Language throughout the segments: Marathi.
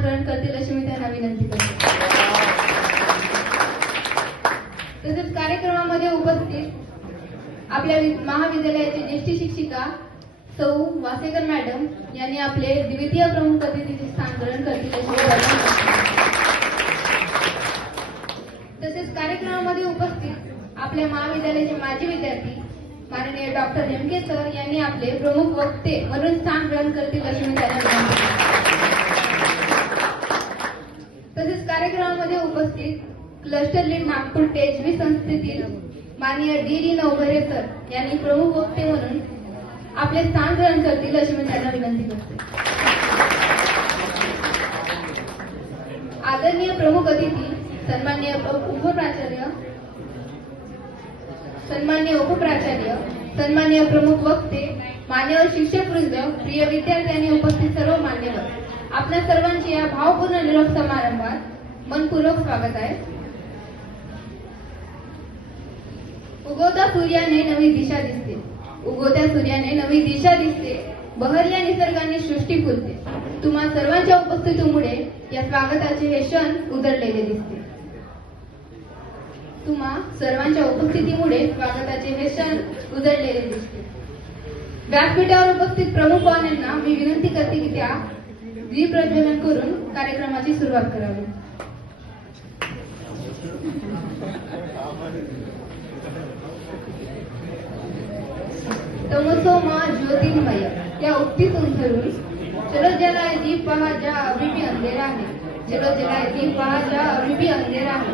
स्थान ग्रहण करतील अशी मी त्यांना विनंती करते। तसेच कार्यक्रमामध्ये उपस्थित आपल्या महाविद्यालयाची ज्येष्ठ शिक्षिका सौ वासेकर मॅडम यांनी आपले द्वितीय प्रमुख अतिथीचे स्थान ग्रहण करतील अशी विनंती करते। तसेच कार्यक्रमामध्ये उपस्थित आपल्या महाविद्यालयाचे माजी विद्यार्थी माननीय डॉक्टर नेमके सर यांनी आपले प्रमुख वक्ते म्हणून स्थान ग्रहण करतील अशी मी त्यांना विनंती करते। तसेच कार्यक्रमामध्ये उपस्थित क्लस्टर लीड नागपूर टेजवी संस्थेतील माननीय डी नवघरे सर यांनी प्रमुख वक्ते म्हणून आपले स्थान ग्रहण करतील अशी मी त्यांना विनंती करते। आदरणीय प्रमुख अतिथी सन्माननीय उपप्राचार्य सन्माननीय प्रमुख वक्ते मान्यवर शिक्षक वृंद प्रिय विद्यार्थ्यांनी उपस्थित सर्व मान्यवर आपल्या सर्वांचे या भावपूर्ण निरोप समारंभात मनपूर्वक स्वागत आहे। उगवत्या सूर्याने नवी दिशा दिसते, उगवत्या सूर्याने नवी दिशा दिसते, बहरल्या निसर्गाने सृष्टी फुलते। तुम्हा सर्वांच्या उपस्थितीमुळे या स्वागताचे हे क्षण उजळलेले दिसते। तुम्हा सर्वांच्या उपस्थितीमुळे स्वागताचे हे क्षण उजळलेले दिसते। व्यासपीठावर उपस्थित प्रमुख पाहुण्यांना मी विनंती करते की त्या दीप प्रज्वलन करून कार्यक्रमाची सुरुवात करावी। तमसो मा ज्योतिर्मय या उक्तीतून धरून चलो जलाय दीप पहा ज्या अभिपी अंधेरा आहे, चलो जलाय दीप पहा ज्या अभिपी अंधेरा आहे।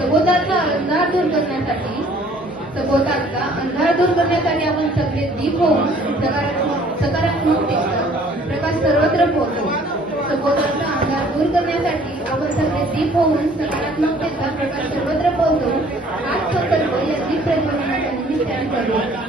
सभोवतालचा अंधार दूर करण्यासाठी आपण सगळे दीप होऊन सकारात्मकतेचा प्रकाश सर्वत्र पोहोचवू। सभोवतालचा अंधार दूर करण्यासाठी आपण सगळे दीप होऊन सकारात्मकतेचा प्रकाश सर्वत्र पोहोचवू। हाच संकल्प या दीप प्रज्वलनाच्या निमित्ताने करूया।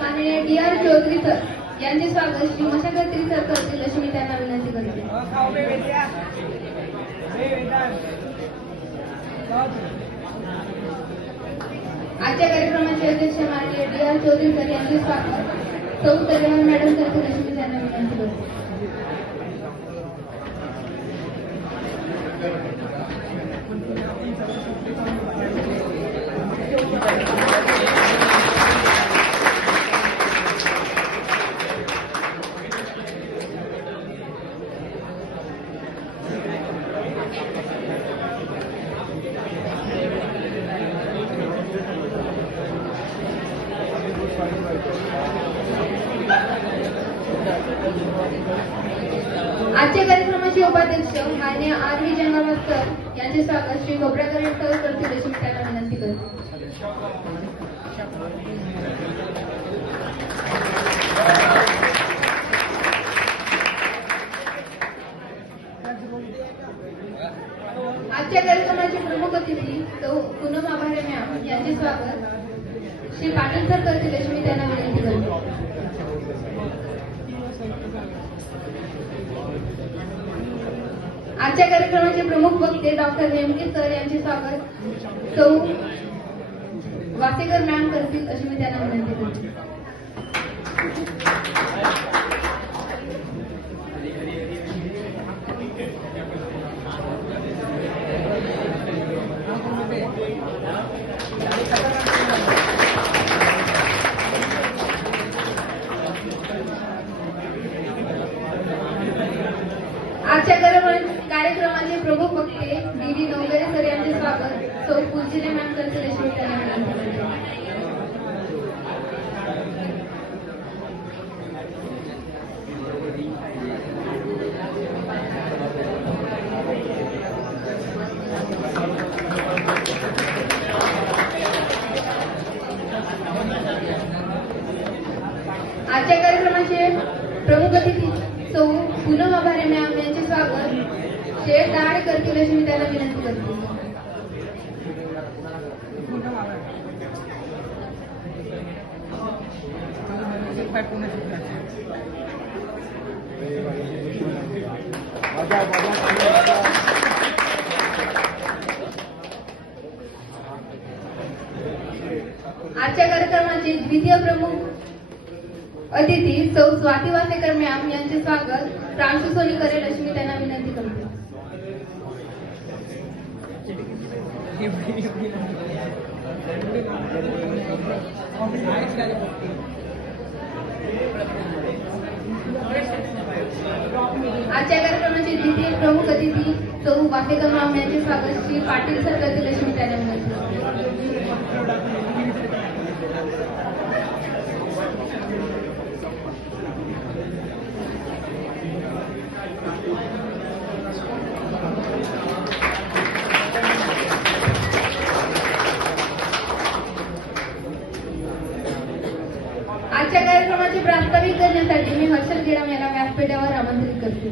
माननीय डी.आर. चौधरी सर यांचे स्वागत श्री मशागत सर करतील अशी मी त्यांना विनंती करते। आजच्या कार्यक्रमाचे अध्यक्ष माननीय डी.आर. चौधरी सर यांचे स्वागत सौ सलेमान मॅडम करतील अशी मी त्यांना विनंती करते। Thank you. आजच्या कार्यक्रमाचे उपाध्यक्ष मान्य आर व्ही जंगम सर यांचे स्वागत श्री खोब्राकर सर करतील अशी मी त्यांना विनंती करते. आजच्या कार्यक्रमाचे प्रमुख अतिथी सौ पूनम आभारे मॅम यांचे स्वागत श्री पाटील सर करतील अशी मी त्यांना विनंती करते. आजच्या कार्यक्रमाचे प्रमुख वक्ते डॉक्टर नेमके सर यांचे स्वागत सौ वासेकर मॅम करतील अशी मी त्यांना विनंती करते. आजच्या कार्यक्रमाचे प्रमुख वक्ते डी नवगरे सर यांचे स्वागत सौ पूजिले मॅम करतील अशी मी त्यांना विनंती करते. आजच्या कार्यक्रमाचे प्रमुख अतिथी सौ पूनम आभारे मॅम यांचे स्वागत शेठ दहाडे करतील अशी मी त्यांना विनंती करते. आजच्या कार्यक्रमाचे द्वितीय प्रमुख अतिथी सौ स्वाती वासेकर मॅम यांचे स्वागत प्रांशु सोनी करेल अशी मी त्यांना विनंती करते. आजच्या कार्यक्रमाचे द्वितीय प्रमुख अतिथी सौ वासेकर मॅम यांचे स्वागत श्री पाटील सर करतील अशी मी त्यांना विनंती करते. आजच्या कार्यक्रमाचे प्रास्ताविक करण्यासाठी मी हर्षल गेडाम यांना व्यासपीठावर आमंत्रित करते.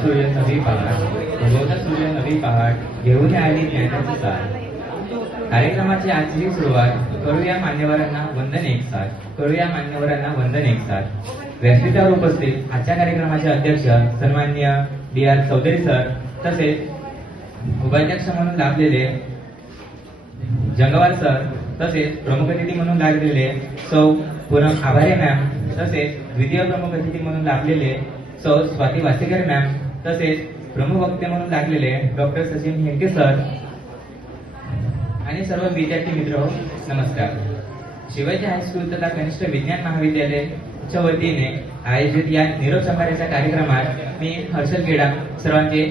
सूर्य नवी पहाट घेऊन आली ज्ञानाची साथ. कार्यक्रमाची आजची सुरुवात करूया मान्यवरांना वंदन एक साथ. व्यासपीठावर उपस्थित आजच्या कार्यक्रमाचे अध्यक्ष सन्माननीय DR चौधरी सर तसेच उपाध्यक्ष म्हणून लाभलेले जंगवार सर तसेच प्रमुख अतिथी म्हणून लाभलेले सौ पूनम आभारे मॅम तसेच द्वितीय प्रमुख अतिथी म्हणून लाभलेले सौ स्वाती वासेकर मॅम तसेच प्रमुख वक्ते म्हणून लागलेले डॉक्टर सचिन हेंके सर आणि सर्व विद्यार्थी मित्र हो, नमस्कार. शिवाजी हायस्कूल तथा कनिष्ठ विज्ञान महाविद्यालयाच्या वतीने आयोजित या निरोप समारंभाच्या कार्यक्रमात मी हर्षल गेडाम सर्वांचे